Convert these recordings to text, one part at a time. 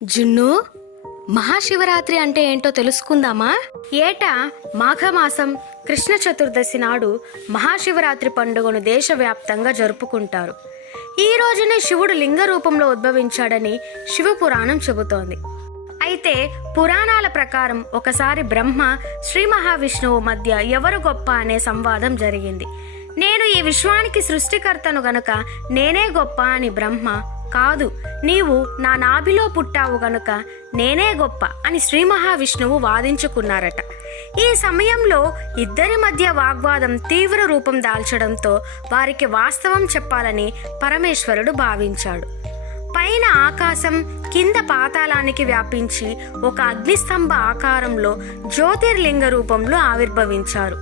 జున్ను, మహాశివరాత్రి అంటే ఏంటో తెలుసుకుందామా? ఏటా మాఘమాసం కృష్ణ చతుర్దశి నాడు మహాశివరాత్రి పండుగను దేశవ్యాప్తంగా జరుపుకుంటారు. ఈ రోజునే శివుడు లింగ రూపంలో ఉద్భవించాడని శివ పురాణం చెబుతోంది. అయితే పురాణాల ప్రకారం ఒకసారి బ్రహ్మ, శ్రీ మహావిష్ణువు మధ్య ఎవరు గొప్ప అనే సంవాదం జరిగింది. నేను ఈ విశ్వానికి సృష్టికర్తను గనుక నేనే గొప్ప అని బ్రహ్మ, కాదు నీవు నా నాభిలో పుట్టావు గనుక నేనే గొప్ప అని శ్రీ మహావిష్ణువు వాదించుకున్నారట. ఈ సమయంలో ఇద్దరి మధ్య వాగ్వాదం తీవ్ర రూపం దాల్చడంతో వారికి వాస్తవం చెప్పాలని పరమేశ్వరుడు భావించాడు. పైన ఆకాశం, కింద పాతాళానికి వ్యాపించి ఒక అగ్నిస్తంభ ఆకారంలో జ్యోతిర్లింగ రూపంలో ఆవిర్భవించారు.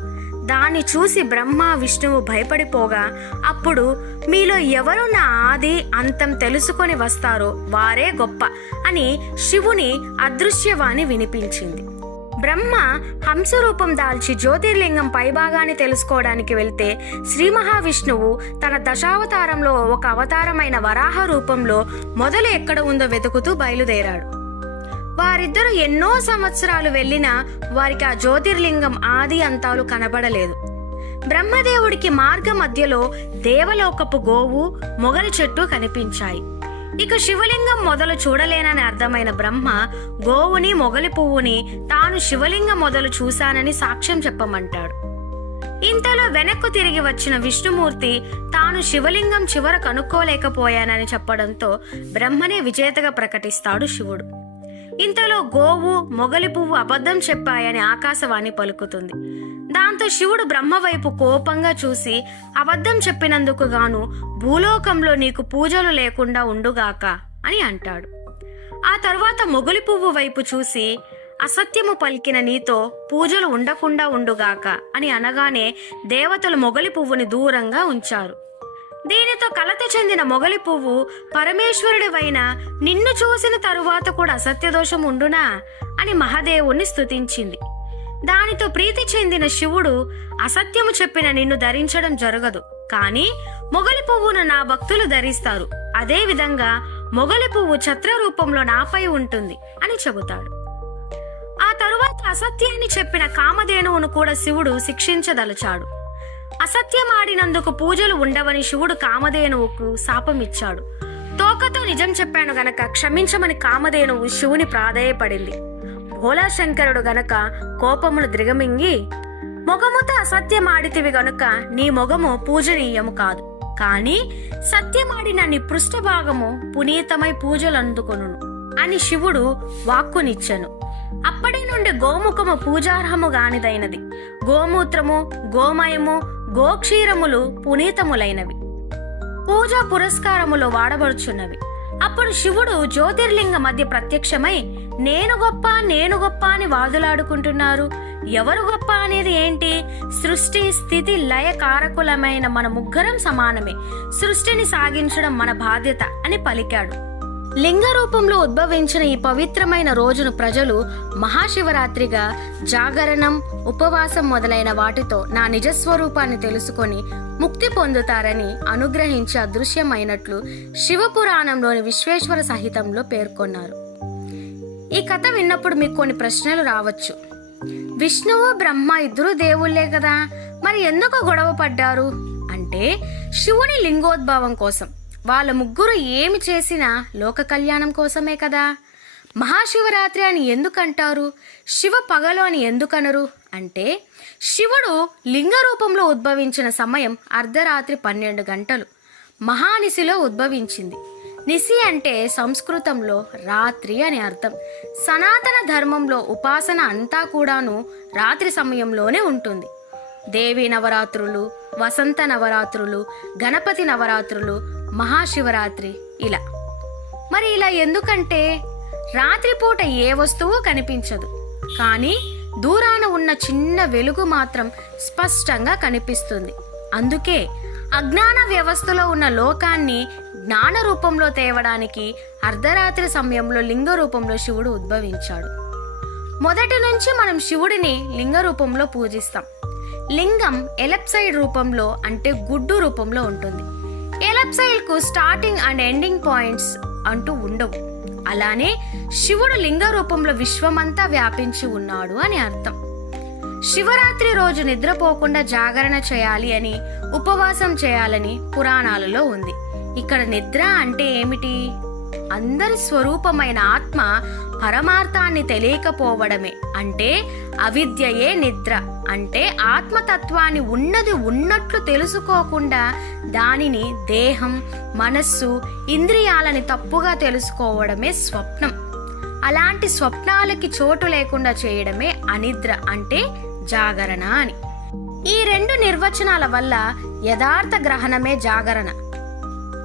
దాన్ని చూసి బ్రహ్మ, విష్ణువు భయపడిపోగా, అప్పుడు మీలో ఎవరు నా ఆది అంతం తెలుసుకొని వస్తారో వారే గొప్ప అని శివుని అదృశ్యవాణి వినిపించింది. బ్రహ్మ హంసరూపం దాల్చి జ్యోతిర్లింగం పైభాగాన్ని తెలుసుకోవడానికి వెళ్తే, శ్రీ మహావిష్ణువు తన దశావతారంలో ఒక అవతారమైన వరాహ రూపంలో మొదలు ఎక్కడ ఉందో వెతుకుతూ బయలుదేరాడు. వారిద్దరూ ఎన్నో సంవత్సరాలు వెళ్ళినా వారికి ఆ జ్యోతిర్లింగం ఆది అంతాలు కనబడలేదు. బ్రహ్మదేవుడికి మార్గ మధ్యలో దేవలోకపు గోవు, మొగలి చెట్టు కనిపించాయి. ఇక శివలింగం మొదలు చూడలేనని అర్థమైన బ్రహ్మ గోవుని, మొగలి పువ్వుని తాను శివలింగం మొదలు చూశానని సాక్ష్యం చెప్పమంటాడు. ఇంతలో వెనక్కు తిరిగి వచ్చిన విష్ణుమూర్తి తాను శివలింగం చివర కనుక్కోలేకపోయానని చెప్పడంతో బ్రహ్మనే విజేతగా ప్రకటిస్తాడు శివుడు. ఇంతలో గోవు, మొగలి పువ్వు అబద్ధం చెప్పాయని ఆకాశవాణి పలుకుతుంది. దాంతో శివుడు బ్రహ్మ వైపు కోపంగా చూసి, అబద్ధం చెప్పినందుకు గాను భూలోకంలో నీకు పూజలు లేకుండా ఉండుగాక అని అంటాడు. ఆ తరువాత మొగలి పువ్వు వైపు చూసి, అసత్యము పలికిన నీతో పూజలు ఉండకుండా ఉండుగాక అని అనగానే దేవతలు మొగలి పువ్వుని దూరంగా ఉంచారు. దీనితో కలత చెందిన మొగలి పువ్వు, పరమేశ్వరుడివైన నిన్ను చూసిన తరువాత కూడా అసత్యదోషం ఉండునా అని మహాదేవుణ్ణి స్తుతించింది. దానితో ప్రీతి చెందిన శివుడు, అసత్యము చెప్పిన నిన్ను ధరించడం జరగదు, కానీ మొగలి పువ్వును నా భక్తులు ధరిస్తారు. అదే విధంగా మొగలి పువ్వు ఛత్ర రూపంలో నాపై ఉంటుంది అని చెబుతాడు. ఆ తరువాత అసత్యాన్ని చెప్పిన కామధేనువును కూడా శివుడు శిక్షించదలచాడు. అసత్యమాడినందుకు పూజలు ఉండవని శివుడు కామధేనువుకు శాపమిచ్చాడు. తోకతో నిజం చెప్పాను గనక క్షమించమని కామధేనువు శివుని ప్రాధేయపడింది. భోలాశంకరుడు గనక కోపమును దిగమింగి, మొగముతో అసత్యమాడితివి గనుక నీ మొగము పూజనీయము కాదు, కానీ సత్యమాడిన నీ పృష్ఠభాగము పునీతమై పూజలందుకొనును అని శివుడు వాక్కునిచ్చెను. అప్పటి నుండి గోముఖము పూజార్హము గానిదైనది. గోమూత్రము, గోమయము, గోక్షీరములు పునీతములైనవి, పూజా పురస్కారములో వాడబడుచున్నవి. అప్పుడు శివుడు జ్యోతిర్లింగ మధ్య ప్రత్యక్షమై, నేను గొప్ప, నేను గొప్ప అని వాదులాడుకుంటున్నారు. ఎవరు గొప్ప అనేది ఏంటి? సృష్టి, స్థితి, లయ కారకులమైన మన ముగ్గురం సమానమే. సృష్టిని సాగించడం మన బాధ్యత అని పలికాడు. లింగ రూపంలో ఉద్భవించిన ఈ పవిత్రమైన రోజును ప్రజలు మహాశివరాత్రిగా జాగరణం, ఉపవాసం మొదలైన వాటితో నా నిజస్వరూపాన్ని తెలుసుకొని ముక్తి పొందుతారని అనుగ్రహించి అదృశ్యమైనట్లు శివపురాణంలోని విశ్వేశ్వర సహితంలో పేర్కొన్నారు. ఈ కథ విన్నప్పుడు మీకు కొన్ని ప్రశ్నలు రావచ్చు. విష్ణువు, బ్రహ్మ ఇద్దరు దేవుళ్లే కదా, మరి ఎందుకు గొడవ పడ్డారు అంటే, శివుని లింగోద్భవం కోసం. వాళ్ళ ముగ్గురు ఏమి చేసినా లోక కళ్యాణం కోసమే కదా. మహాశివరాత్రి అని ఎందుకంటారు? శివ పగలు అని ఎందుకనరు అంటే, శివుడు లింగ రూపంలో ఉద్భవించిన సమయం అర్ధరాత్రి 12 గంటలు మహానిశిలో ఉద్భవించింది. నిశి అంటే సంస్కృతంలో రాత్రి అని అర్థం. సనాతన ధర్మంలో ఉపాసన అంతా కూడాను రాత్రి సమయంలోనే ఉంటుంది. దేవీ నవరాత్రులు, వసంత నవరాత్రులు, గణపతి నవరాత్రులు, మహాశివరాత్రి ఇలా. మరి ఇలా ఎందుకంటే, రాత్రిపూట ఏ వస్తువు కనిపించదు, కానీ దూరాన ఉన్న చిన్న వెలుగు మాత్రం స్పష్టంగా కనిపిస్తుంది. అందుకే అజ్ఞాన వ్యవస్థలో ఉన్న లోకాన్ని జ్ఞాన రూపంలో తేవడానికి అర్ధరాత్రి సమయంలో లింగ రూపంలో శివుడు ఉద్భవించాడు. మొదటి నుంచి మనం శివుడిని లింగ రూపంలో పూజిస్తాం. లింగం ఎలప్సైడ్ రూపంలో అంటే గుడ్డు రూపంలో ఉంటుంది. ఎలప్సైడ్ కు స్టార్టింగ్ అండ్ ఎండింగ్ పాయింట్స్ అంటూ ఉండవు. అలానే శివుడు లింగ రూపంలో విశ్వమంతా వ్యాపించి ఉన్నాడు అని అర్థం. శివరాత్రి రోజు నిద్రపోకుండా జాగరణ చేయాలి అని, ఉపవాసం చేయాలని పురాణాలలో ఉంది. ఇక్కడ నిద్ర అంటే ఏమిటి? అందరి స్వరూపమైన ఆత్మ పరమార్థాన్ని తెలియకపోవడమే. అంటే అవిద్యయే నిద్ర. అంటే ఆత్మతత్వాన్ని ఉన్నది ఉన్నట్లు తెలుసుకోకుండా దానిని దేహం, మనస్సు, ఇంద్రియాలని తప్పుగా తెలుసుకోవడమే స్వప్నం. అలాంటి స్వప్నాలకి చోటు లేకుండా చేయడమే అనిద్ర అంటే జాగరణ అని. ఈ రెండు నిర్వచనాల వల్ల యథార్థ గ్రహణమే జాగరణ.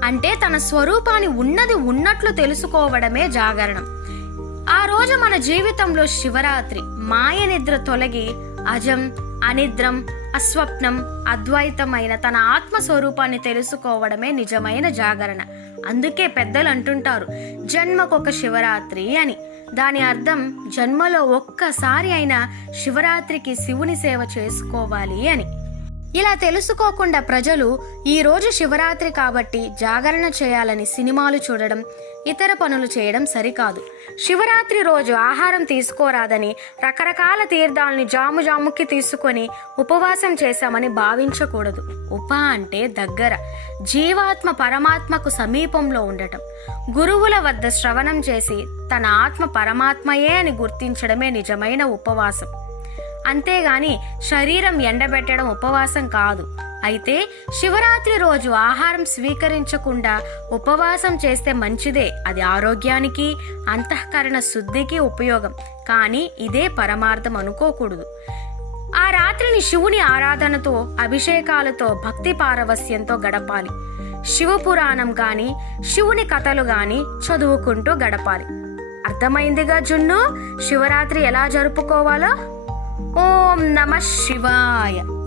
అంటే తన స్వరూపాన్ని ఉన్నది ఉన్నట్లు తెలుసుకోవడమే జాగరణం. ఆ రోజు మన జీవితంలో శివరాత్రి మాయ నిద్ర తొలగి అజం, అనిద్రం, అస్వప్నం, అద్వైతమైన తన ఆత్మస్వరూపాన్ని తెలుసుకోవడమే నిజమైన జాగరణ. అందుకే పెద్దలు అంటుంటారు జన్మకొక శివరాత్రి అని. దాని అర్థం జన్మలో ఒక్కసారి అయినా శివరాత్రికి శివుని సేవ చేసుకోవాలి అని. ఇలా తెలుసుకోకుండా ప్రజలు ఈ రోజు శివరాత్రి కాబట్టి జాగరణ చేయాలని సినిమాలు చూడడం, ఇతర పనులు చేయడం సరికాదు. శివరాత్రి రోజు ఆహారం తీసుకోరాదని, రకరకాల తీర్థాలని జాముకి తీసుకొని ఉపవాసం చేశామని భావించకూడదు. ఉప అంటే దగ్గర, జీవాత్మ పరమాత్మకు సమీపంలో ఉండటం. గురువుల వద్ద శ్రవణం చేసి తన ఆత్మ పరమాత్మయే అని గుర్తించడమే నిజమైన ఉపవాసం. అంతేగాని శరీరం ఎండబెట్టడం ఉపవాసం కాదు. అయితే శివరాత్రి రోజు ఆహారం స్వీకరించకుండా ఉపవాసం చేస్తే మంచిదే. అది ఆరోగ్యానికి, అంతఃకరణ శుద్ధికి ఉపయోగం. కానీ ఇదే పరమార్థం అనుకోకూడదు. ఆ రాత్రిని శివుని ఆరాధనతో, అభిషేకాలతో, భక్తి పారవస్యంతో గడపాలి. శివపురాణం గాని, శివుని కథలు గాని చదువుకుంటూ గడపాలి. అర్థమైందిగా జున్ను, శివరాత్రి ఎలా జరుపుకోవాలో? ఓం నమః శివాయ.